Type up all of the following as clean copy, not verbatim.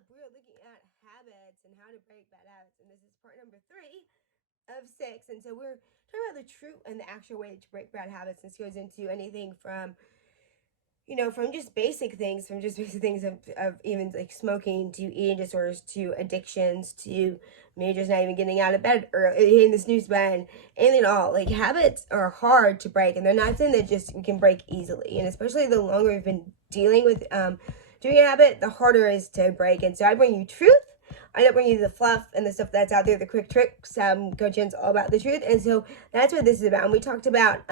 up? We are looking at habits and how to break bad habits, and this is part number 3 of 6. And so we're talking about the true and the actual way to break bad habits. This goes into anything from from just basic things, of even like smoking to eating disorders to addictions to maybe just not even getting out of bed or hitting the snooze button, anything at all. Like habits are hard to break, and they're not something that just we can break easily. And especially the longer we've been dealing with doing a habit, the harder it is to break. And so I bring you truth. I don't bring you the fluff and the stuff that's out there, the quick tricks. Coach Jen's all about the truth, and so that's what this is about. And we talked about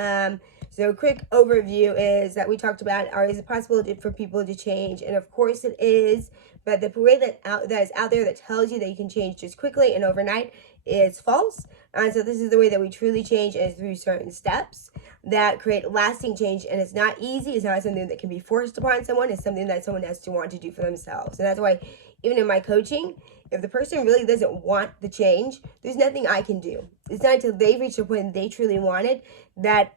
so a quick overview is that we talked about, is it possible for people to change? And of course it is, but the way that is out there that tells you that you can change just quickly and overnight is false. And so this is the way that we truly change, is through certain steps that create lasting change. And it's not easy. It's not something that can be forced upon someone. It's something that someone has to want to do for themselves. And that's why even in my coaching, if the person really doesn't want the change, there's nothing I can do. It's not until they reach a point they truly want it that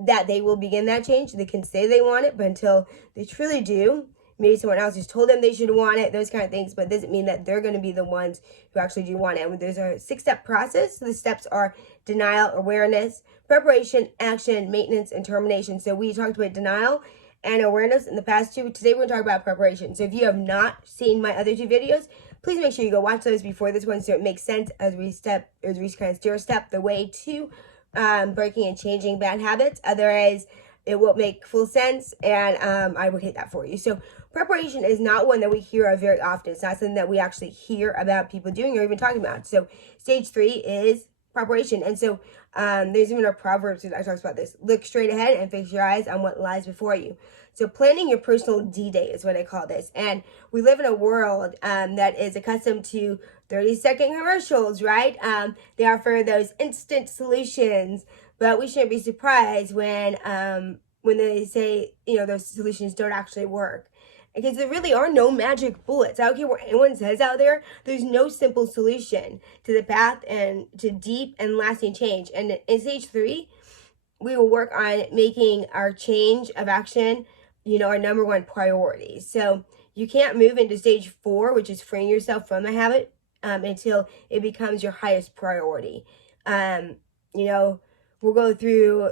that they will begin that change. They can say they want it, but until they truly do, maybe someone else has told them they should want it, those kind of things, but it doesn't mean that they're going to be the ones who actually do want it. And there's a 6-step process. So the steps are denial, awareness, preparation, action, maintenance, and termination. So we talked about denial and awareness in the past 2. Today we're going to talk about preparation. So if you have not seen my other 2 videos, please make sure you go watch those before this one so it makes sense as we kind of stair step the way to breaking and changing bad habits. Otherwise, it won't make full sense, and I will hit that for you. So preparation is not one that we hear of very often. It's not something that we actually hear about people doing or even talking about. So stage 3 is preparation. And so there's even a proverb that talks about this. Look straight ahead and fix your eyes on what lies before you. So planning your personal D-Day is what I call this. And we live in a world that is accustomed to 30-second commercials, right? They offer those instant solutions, but we shouldn't be surprised when they say, those solutions don't actually work. Because there really are no magic bullets. I don't care what anyone says out there. There's no simple solution to the path and to deep and lasting change. And in stage 3, we will work on making our change of action, our number 1 priority. So you can't move into stage 4, which is freeing yourself from the habit, until it becomes your highest priority. We'll go through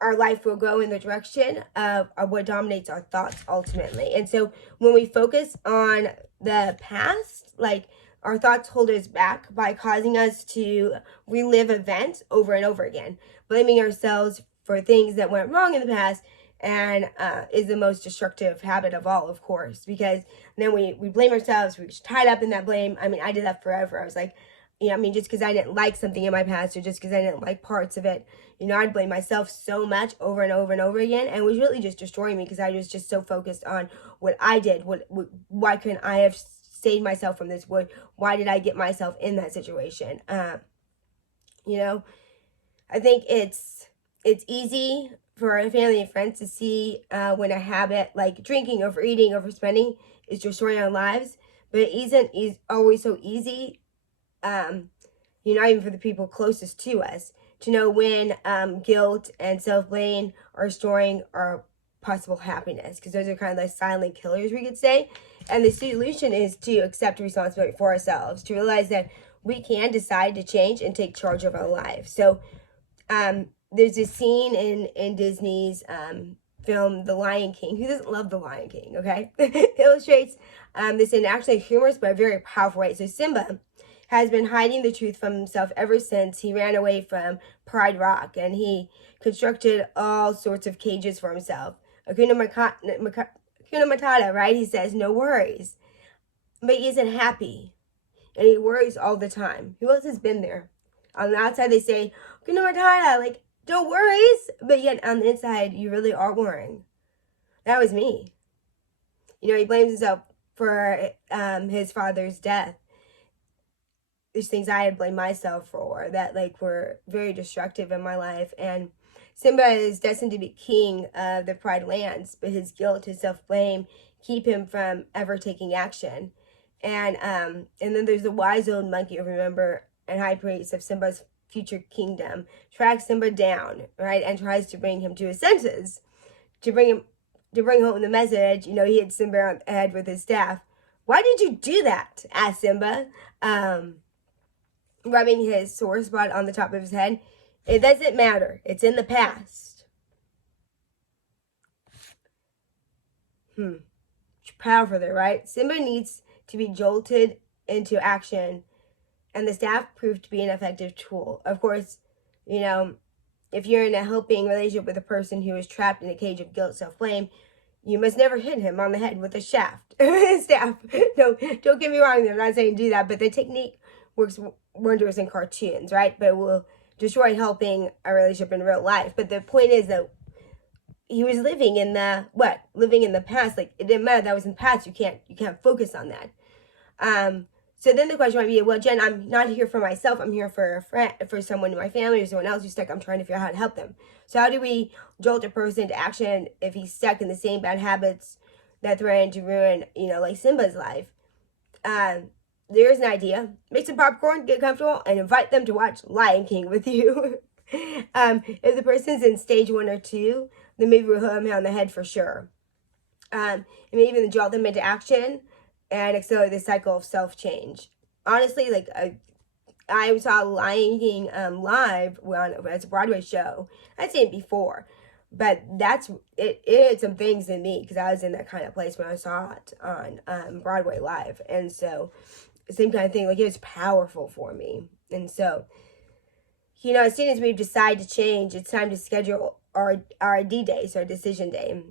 our life, will go in the direction of what dominates our thoughts ultimately. And so when we focus on the past, like our thoughts hold us back by causing us to relive events over and over again, blaming ourselves for things that went wrong in the past, and is the most destructive habit of all, of course, because then we blame ourselves. We get tied up in that blame. I mean, I did that forever. I was like, just because I didn't like something in my past, or just because I didn't like parts of it, I'd blame myself so much over and over and over again, and it was really just destroying me because I was just so focused on what I did. Why couldn't I have saved myself from this? Why did I get myself in that situation? I think it's easy for our family and friends to see when a habit like drinking, overeating, overspending is destroying our lives, but it isn't always so easy. Even for the people closest to us, to know when guilt and self-blame are restoring our possible happiness, because those are kind of the silent killers, we could say. And the solution is to accept responsibility for ourselves, to realize that we can decide to change and take charge of our lives. So there's a scene in Disney's film The Lion King. Who doesn't love The Lion King, okay? It illustrates this in actually a humorous but very powerful way. So Simba has been hiding the truth from himself ever since he ran away from Pride Rock, and he constructed all sorts of cages for himself. Hakuna Matata, right? He says, no worries. But he isn't happy, and he worries all the time. Who else has been there? On the outside, they say, Hakuna Matata, like, don't worries, but yet on the inside, you really are worrying. That was me. He blames himself for his father's death. There's things I had blamed myself for that were very destructive in my life. And Simba is destined to be king of the Pride Lands, but his guilt, his self-blame keep him from ever taking action. And then there's the wise old monkey, remember, and high priest of Simba's future kingdom, tracks Simba down, right, and tries to bring him to his senses, to bring home the message. He hit Simba on the head with his staff. "Why did you do that?" asked Simba, rubbing his sore spot on the top of his head. "It doesn't matter. It's in the past." Powerful there, right? Simba needs to be jolted into action, and the staff proved to be an effective tool. Of course, you know, if you're in a helping relationship with a person who is trapped in a cage of guilt, self-blame, you must never hit him on the head with a staff. No, don't get me wrong. I'm not saying do that, but the technique works wonders in cartoons, right? But it will destroy helping a relationship in real life. But the point is that he was living in the past. Like, it didn't matter that was in the past. You can't focus on that. So then the question might be, well, Jen, I'm not here for myself. I'm here for a friend, for someone in my family or someone else who's stuck. I'm trying to figure out how to help them. So how do we jolt a person to action if he's stuck in the same bad habits that threaten to ruin, like Simba's life? There's an idea. Make some popcorn, get comfortable, and invite them to watch Lion King with you. If the person's in stage 1 or 2, then maybe we'll hit them on the head for sure. And maybe even jolt them into action and accelerate the cycle of self-change. Honestly, like, I saw Lion King live as a Broadway show. I'd seen it before, but it had some things in me because I was in that kind of place when I saw it on Broadway live. And so, same kind of thing, like, it was powerful for me. And so, as soon as we've decided to change, it's time to schedule our D-Day, so our decision day.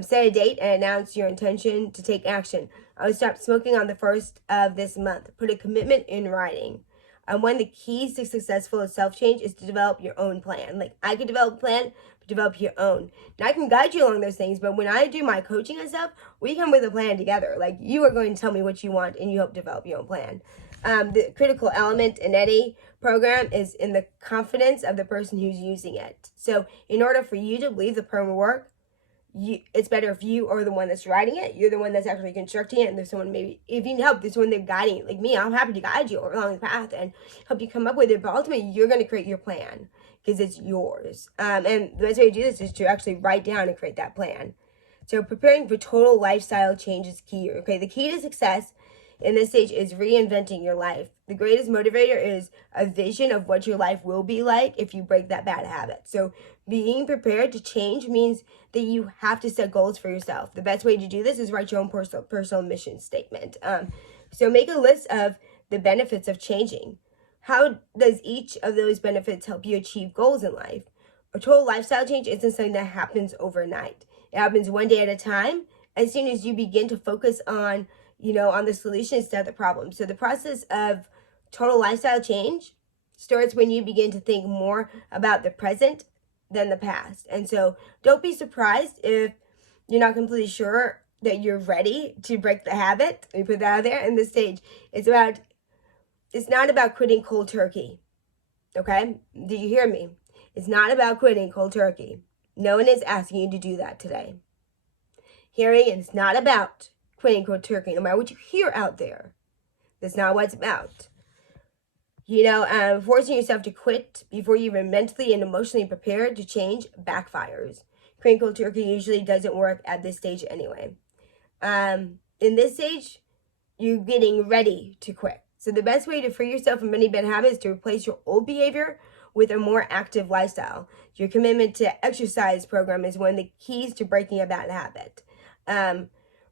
Set a date and announce your intention to take action. I will stop smoking on the 1st of this month. Put a commitment in writing. One of the keys to successful self-change is to develop your own plan. Like, I can develop a plan, but develop your own. Now, I can guide you along those things, but when I do my coaching and stuff, we come with a plan together. Like, you are going to tell me what you want, and you help develop your own plan. The critical element in any program is in the confidence of the person who's using it. So, in order for you to believe the program will work, it's better if you are the one that's writing it. You're the one that's actually constructing it, and there's someone, maybe if you need help, there's someone they're guiding it. Like me, I'm happy to guide you along the path and help you come up with it, but ultimately you're going to create your plan because it's yours. And the best way to do this is to actually write down and create that plan. So preparing for total lifestyle change is key. Okay, the key to success in this stage is reinventing your life. The greatest motivator is a vision of what your life will be like if you break that bad habit. So being prepared to change means that you have to set goals for yourself. The best way to do this is write your own personal mission statement. So make a list of the benefits of changing. How does each of those benefits help you achieve goals in life? A total lifestyle change isn't something that happens overnight. It happens one day at a time. As soon as you begin to focus on the solution instead of the problem. So the process of total lifestyle change starts when you begin to think more about the present than the past. And so don't be surprised if you're not completely sure that you're ready to break the habit. Let me put that out there. In this stage, it's not about quitting cold turkey. Okay? Do you hear me? It's not about quitting cold turkey. No one is asking you to do that today. Hearing it's not about quitting cold turkey, no matter what you hear out there. That's not what it's about. Forcing yourself to quit before you're even mentally and emotionally prepared to change backfires. Quitting cold turkey usually doesn't work at this stage anyway. In this stage, you're getting ready to quit. So the best way to free yourself from many bad habits is to replace your old behavior with a more active lifestyle. Your commitment to exercise program is one of the keys to breaking a bad habit.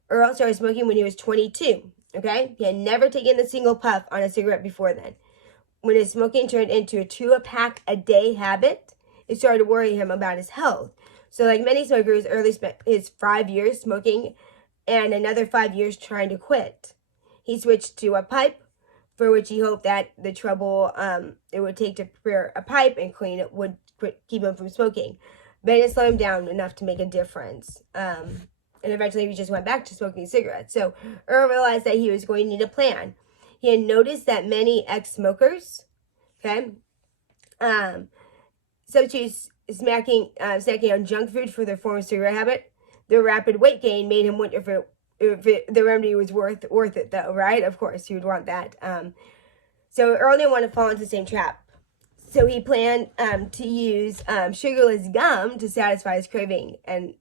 Earl started smoking when he was 22, okay? He had never taken a single puff on a cigarette before then. When his smoking turned into a 2-pack a day habit, it started to worry him about his health. So like many smokers, Earl spent his 5 years smoking and another 5 years trying to quit. He switched to a pipe, for which he hoped that the trouble it would take to prepare a pipe and clean it would keep him from smoking. But it slowed him down enough to make a difference. And eventually he just went back to smoking cigarettes. So Earl realized that he was going to need a plan. He had noticed that many ex-smokers, substitute snacking on junk food for their former cigarette habit. Their rapid weight gain made him wonder if the remedy was worth it, though, right? Of course, you would want that. So Earl didn't want to fall into the same trap. So he planned to use sugarless gum to satisfy his craving and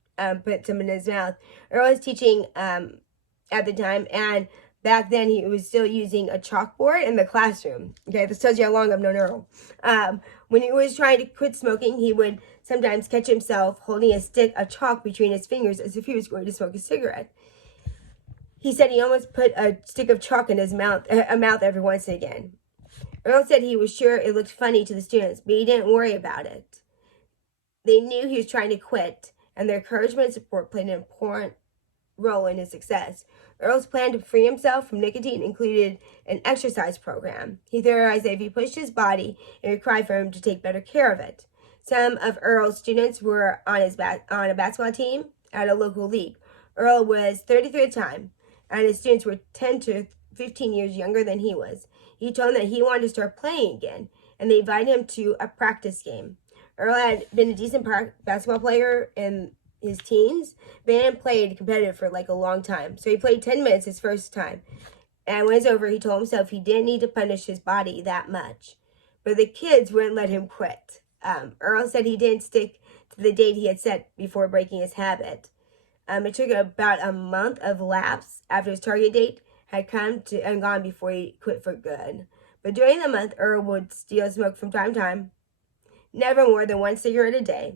put some in his mouth. Earl was teaching at the time, and back then he was still using a chalkboard in the classroom. Okay, this tells you how long I've known Earl. When he was trying to quit smoking, he would sometimes catch himself holding a stick of chalk between his fingers as if he was going to smoke a cigarette. He said he almost put a stick of chalk in his mouth every once and again. Earl said he was sure it looked funny to the students, but he didn't worry about it. They knew he was trying to quit, and their encouragement and support played an important role in his success. Earl's plan to free himself from nicotine included an exercise program. He theorized that if he pushed his body, it would cry for him to take better care of it. Some of Earl's students were on a basketball team at a local league. Earl was 33 at the time, and his students were 10 to 15 years younger than he was. He told them that he wanted to start playing again, and they invited him to a practice game. Earl had been a decent basketball player in his teens, but he hadn't played competitive for like a long time. So he played 10 minutes his first time. And when it's over, he told himself he didn't need to punish his body that much. But the kids wouldn't let him quit. Earl said he didn't stick to the date he had set before breaking his habit. It took about a month of lapse after his target date had come to and gone before he quit for good. But during the month, Earl would still smoke from time to time, never more than one cigarette a day.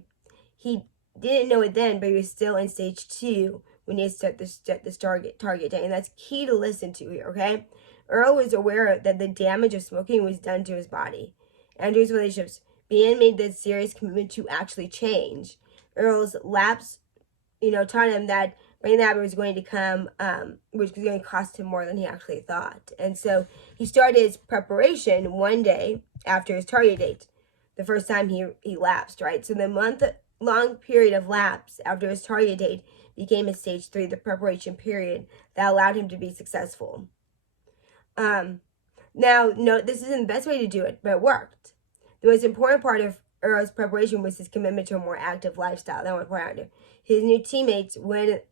He didn't know it then, but he was still in stage 2 when he set this target date, and that's key to listen to here, okay? Earl was aware that the damage of smoking was done to his body and to his relationships. Ben made this serious commitment to actually change. Earl's lapse, taught him that breaking the habit was going to come, which was going to cost him more than he actually thought. And so he started his preparation one day after his target date, the first time he lapsed, right? So the month-long period of lapse after his target date became his stage 3, the preparation period that allowed him to be successful. Now, no, this isn't the best way to do it, but it worked. The most important part of Earl's preparation was his commitment to a more active lifestyle. That I want to point out here. His new teammates wouldn't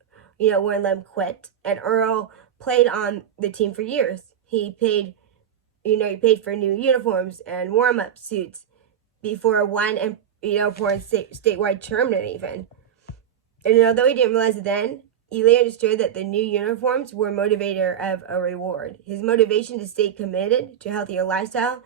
let him quit, and Earl played on the team for years. He paid for new uniforms and warm-up suits before one important statewide tournament even. And although he didn't realize it then, he later understood that the new uniforms were a motivator of a reward. His motivation to stay committed to a healthier lifestyle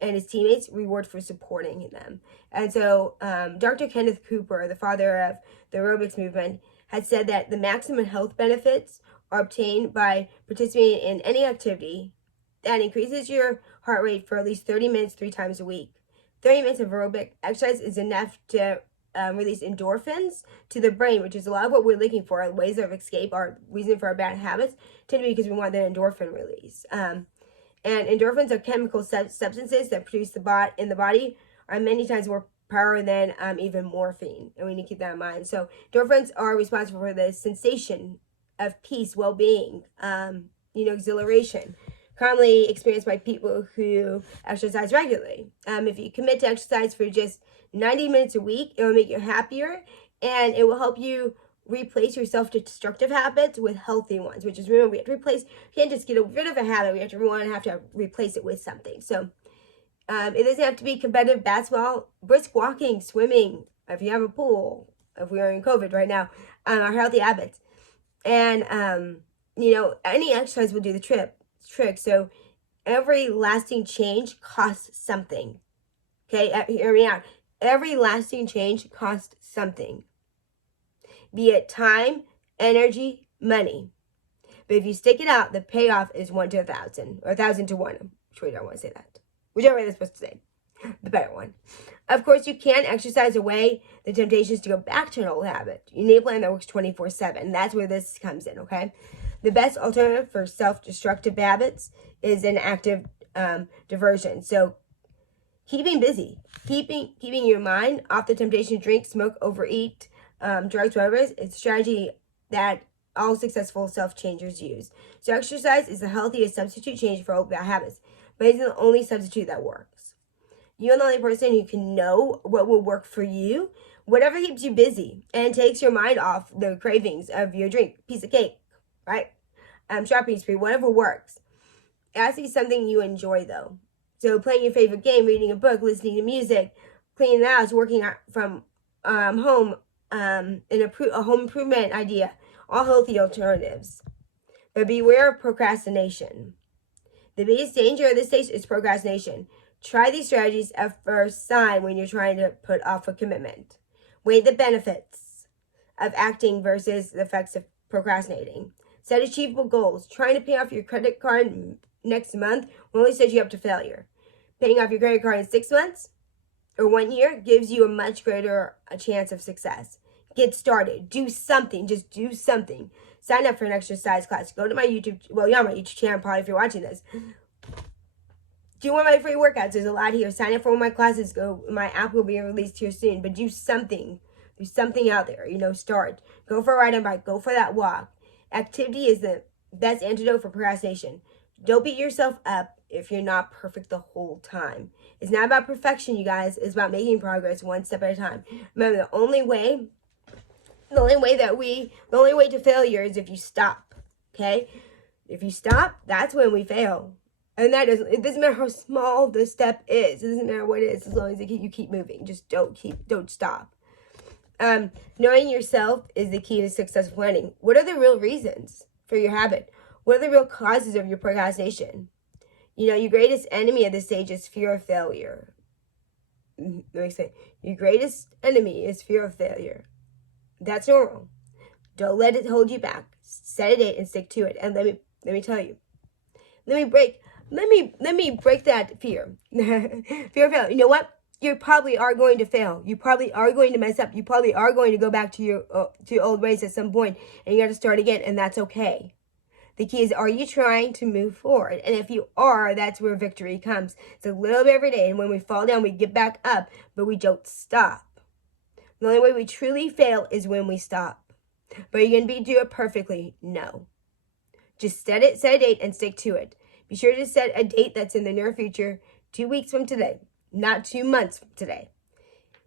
and his teammates reward for supporting them. And so Dr. Kenneth Cooper, the father of the aerobics movement, had said that the maximum health benefits are obtained by participating in any activity that increases your heart rate for at least 30 minutes 3 times a week. 30 minutes of aerobic exercise is enough to release endorphins to the brain, which is a lot of what we're looking for. Ways of escape, our reason for our bad habits, tend to be because we want the endorphin release. And endorphins are chemical substances that produce in the body are many times more powerful than even morphine. And we need to keep that in mind. So endorphins are responsible for the sensation of peace, well-being, exhilaration, commonly experienced by people who exercise regularly. If you commit to exercise for just 90 minutes a week, it will make you happier, and it will help you replace your self-destructive habits with healthy ones, which is, remember, we have to replace, you can't just get rid of a habit, we have to replace it with something. So it doesn't have to be competitive basketball, brisk walking, swimming, if you have a pool, if we are in COVID right now, are healthy habits. And, any exercise will do the trick. So every lasting change costs something. Okay, hear me out. Every lasting change costs something. Be it time, energy, money. But if you stick it out, the payoff is 1 to 1,000, or 1,000 to 1. Which way do I want to say that? Whichever way that's supposed to say. The better one. Of course, you can exercise away the temptations to go back to an old habit. You need a plan that works 24/7. That's where this comes in, okay? The best alternative for self-destructive habits is an active diversion. So keeping busy, keeping your mind off the temptation to drink, smoke, overeat, drugs, whatever it is, it's a strategy that all successful self-changers use. So exercise is the healthiest substitute change for old bad habits, but it's the only substitute that works. You're the only person who can know what will work for you. Whatever keeps you busy and takes your mind off the cravings of your drink, piece of cake, right? Shopping spree, whatever works. It has to be something you enjoy, though. So playing your favorite game, reading a book, listening to music, cleaning the house, working out from home, in a home improvement idea, all healthy alternatives. But beware of procrastination. The biggest danger of this stage is procrastination. Try these strategies at first sign when you're trying to put off a commitment. Weigh the benefits of acting versus the effects of procrastinating. Set achievable goals. Trying to pay off your credit card next month will only set you up to failure. Paying off your credit card in 6 months or 1 year gives you a much greater chance of success. Get started. Do something. Just do something. Sign up for an exercise class. Go to my YouTube. Well, you're on my YouTube channel probably if you're watching this. Do one of my free workouts. There's a lot here. Sign up for one of my classes. Go. My app will be released here soon. But do something. Do something out there. Start. Go for a ride on bike. Go for that walk. Activity is the best antidote for procrastination. Don't beat yourself up if you're not perfect the whole time. It's not about perfection, you guys. It's about making progress one step at a time. Remember, the only way to failure is if you stop. Okay? If you stop, that's when we fail. And it doesn't matter how small the step is. It doesn't matter what it is, as long as you keep moving. Just don't stop. Knowing yourself is the key to successful planning. What are the real reasons for your habit? What are the real causes of your procrastination? Your greatest enemy at this stage is fear of failure. Let me say, your greatest enemy is fear of failure. That's normal. Don't let it hold you back. Set a date and stick to it. And let me tell you. Let me break that fear. Fear of failure. You know what? You probably are going to fail. You probably are going to mess up. You probably are going to go back to your old ways at some point, and you got to start again, and that's okay. The key is, are you trying to move forward? And if you are, that's where victory comes. It's a little bit every day, and when we fall down, we get back up, but we don't stop. The only way we truly fail is when we stop. But are you going to do it perfectly? No. Just set a date and stick to it. Be sure to set a date that's in the near future, 2 weeks from today, not 2 months from today.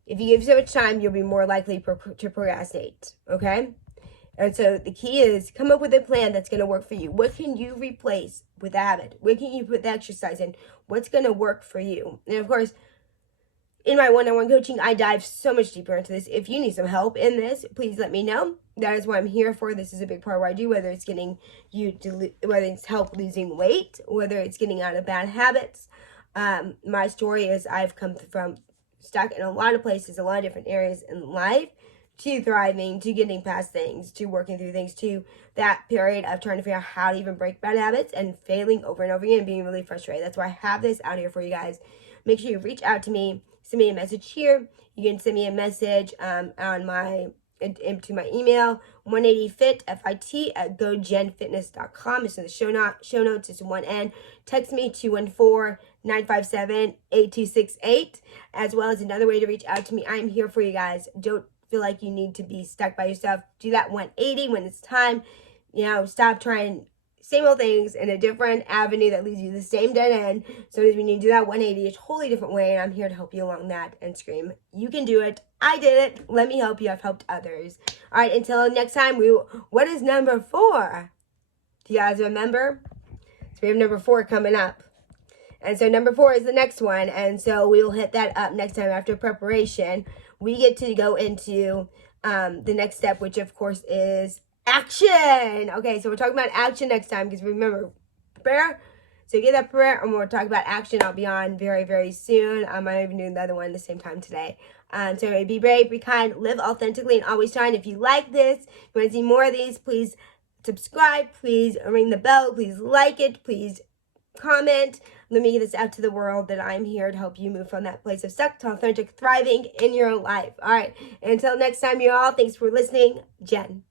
If you give so much time, you'll be more likely to procrastinate, okay? And so the key is come up with a plan that's going to work for you. What can you replace with the habit? Where can you put the exercise in? What's going to work for you? And of course, in my one-on-one coaching, I dive so much deeper into this. If you need some help in this, please let me know. That is what I'm here for. This is a big part of what I do, whether it's whether it's help losing weight, whether it's getting out of bad habits. My story is I've come from stuck in a lot of places, a lot of different areas in life, to thriving, to getting past things, to working through things, to that period of trying to figure out how to even break bad habits and failing over and over again and being really frustrated. That's why I have this out here for you guys. Make sure you reach out to me. Send me a message here. You can send me a message into my email, 180fit, FIT, at gogenfitness.com. It's in the show notes. It's 1N. Text me, 214-957-8268, as well as another way to reach out to me. I'm here for you guys. Don't feel like you need to be stuck by yourself. Do that 180 when it's time. Stop trying same old things in a different avenue that leads you to the same dead end. So we need to do that 180 a totally different way, and I'm here to help you along that and scream, you can do it. I did it. Let me help you. I've helped others. All right, until next time, what is number 4? Do you guys remember? So we have number 4 coming up. And so number 4 is the next one, and so we will hit that up next time after preparation. We get to go into the next step, which of course is action. Okay, so we're talking about action next time, because remember, prayer. So get that prayer, and we'll talk about action. I'll be on very, very soon. I might even do the other one at the same time today. So anyway, be brave, be kind, live authentically, and always shine. If you like this, if you want to see more of these, please subscribe. Please ring the bell. Please like it. Please comment. Let me get this out to the world that I'm here to help you move from that place of stuck to authentic thriving in your life. All right. Until next time, you all, thanks for listening. Jen.